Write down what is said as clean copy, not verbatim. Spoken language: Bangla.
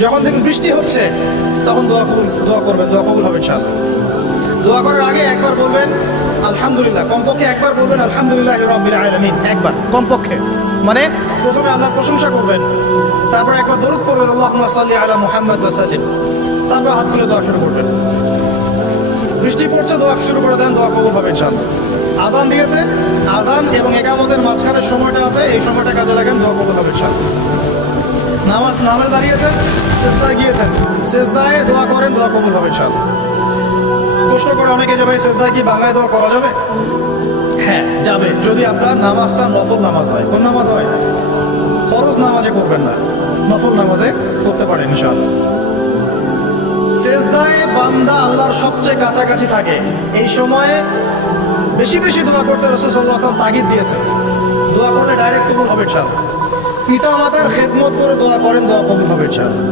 যখন দেখবেন বৃষ্টি হচ্ছে তখন দোয়া করবেন, দোয়া কবুল হবে ইনশাআল্লাহ। দোয়া করার আগে একবার বলবেন আলহামদুলিল্লাহ, কমপক্ষে একবার বলবেন আলহামদুলিল্লাহ রাব্বিল আলামিন, একবার কমপক্ষে। মানে প্রথমে আল্লাহর প্রশংসা করবেন, তারপর একবার দরুদ পড়বেন আল্লাহুম্মা সাল্লি আলা মুহাম্মাদ ওয়া সাল্লিম, তারপর হাত তুলে দোয়া শুরু করবেন। বৃষ্টি পড়ছে, দোয়া শুরু করে দেন, দোয়া কবুল হবে ইনশাআল্লাহ। আজান দিয়েছে, আজান এবং ইকামতের মাঝখানে সময়টা আছে, এই সময়টা কাজে লাগান, দোয়া কবুল হবে ইনশাআল্লাহ। নামাজে দাঁড়িয়েছেন, সেজদায় গিয়েছেন, সেজদায় দোয়া করেন, দোয়া কবুল হবে ইনশাআল্লাহ। প্রশ্ন করে অনেকে যে ভাই সেজদায় কি বাংলায় দোয়া করা যাবে? হ্যাঁ যাবে, যদি আপনার নামাজটা নফল নামাজ হয়। কোন নামাজ হয়? ফরজ নামাজে করবেন না, নফল নামাজে করতে পারেন ইনশাআল্লাহ। সেজদায় বান্দা আল্লাহর সবচেয়ে কাছাকাছি থাকে, এই সময়ে বেশি বেশি দোয়া করতে রাসূল সাল্লাল্লাহু আলাইহি ওয়াসাল্লাম তাগিদ দিয়েছেন। দোয়া করলে ডাইরেক্ট কবুল হবে ইনশাআল্লাহ। পিতা মাতার খেদমত করে দোয়া করেন, দোয়া কবুল হবে ইনশাআল্লাহ।